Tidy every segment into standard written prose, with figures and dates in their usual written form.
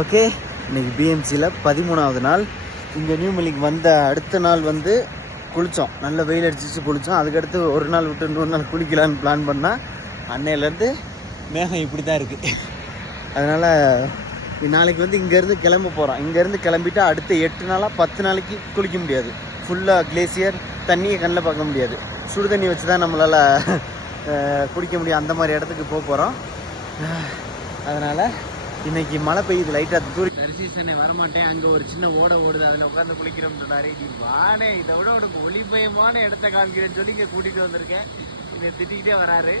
Okay, இன்றைக்கி பிஎம்சியில் 13வது நாள். இங்கே நியூ மில்லிக்கு வந்த அடுத்த நாள் வந்து குளித்தோம். நல்ல வெயில் அடிச்சிச்சு குளித்தோம். அதுக்கடுத்து ஒரு நாள் விட்டு இன்னொரு நாள் குளிக்கலான்னு பிளான் பண்ணால் அன்னையிலேருந்து மேகம் இப்படி தான் இருக்குது. அதனால் நாளைக்கு வந்து இங்கேருந்து கிளம்ப போகிறோம். இங்கேருந்து கிளம்பிட்டு அடுத்த 8 நாளாக 10 நாளைக்கு குளிக்க முடியாது. ஃபுல்லாக கிளேசியர், தண்ணியை கண்ணில் பார்க்க முடியாது. சுடு தண்ணி வச்சு தான் நம்மளால் குடிக்க முடியும். அந்த மாதிரி இடத்துக்கு போக போகிறோம். அதனால் இன்றைக்கி மழை பெய்யுது லைட்டாக தூரி. தரிசீசனே வரமாட்டேன், அங்கே ஒரு சின்ன ஓடுது, அதில் உட்காந்து குளிக்கிறோம்னு சொன்னார். நீ வானே, இதை விட உனக்கு ஒளிபயமான இடத்த காமிக்கிறேன்னு சொல்லி இங்கே கூட்டிகிட்டு வந்திருக்கேன். இதை திட்டிக்கிட்டே வராரு.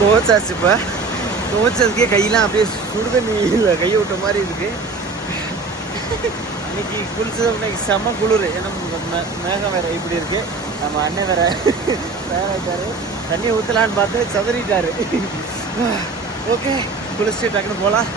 துவச்சாச்சு. இப்போ துவச்சதுக்கே கையெல்லாம் அப்படியே சுடுதண்ணி இல்லை கையை விட்ட மாதிரி இருக்குது. இன்னைக்கு குளிச்சது இன்னைக்கு செம்ம குளிர். ஏன்னா மேகம் வேற இப்படி இருக்கு. நம்ம அண்ணன் வேற தயாராகிட்டாரு. தண்ணியை ஊற்றலான்னு பார்த்து சதறிட்டாரு. ஓகே, குளிச்சுட்டு டக்குன்னு போகலாம்.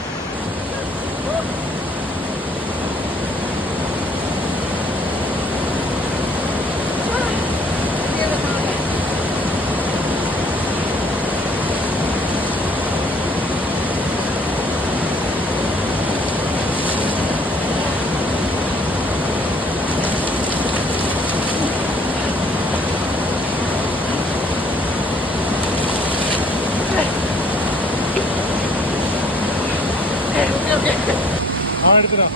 எடுத்துறோம்.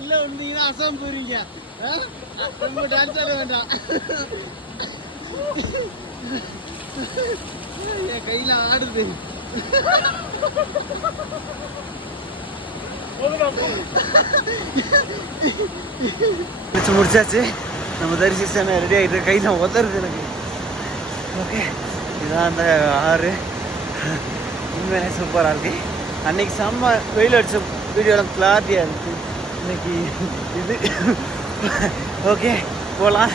உள்ள வந்தீங்கன்னா அசாம் போறீங்க. ரொம்ப டான்ஸ் ஆட வேண்டாம். என் கையில ஆடுது. முடிச்சாச்சு. நம்ம தரிசிச்சானே ரெடி ஆகிட்டு கையில உதறது எனக்கு. ஓகே, இதுதான் அந்த ஆறு. உண்மையிலே சூப்பராக இருக்கு. அன்னைக்கு செம்ம வெயில் அடிச்ச வீடியோலாம் கிளாரிட்டியாக இருந்துச்சு. இன்னைக்கு இது. ஓகே, போகலாம்.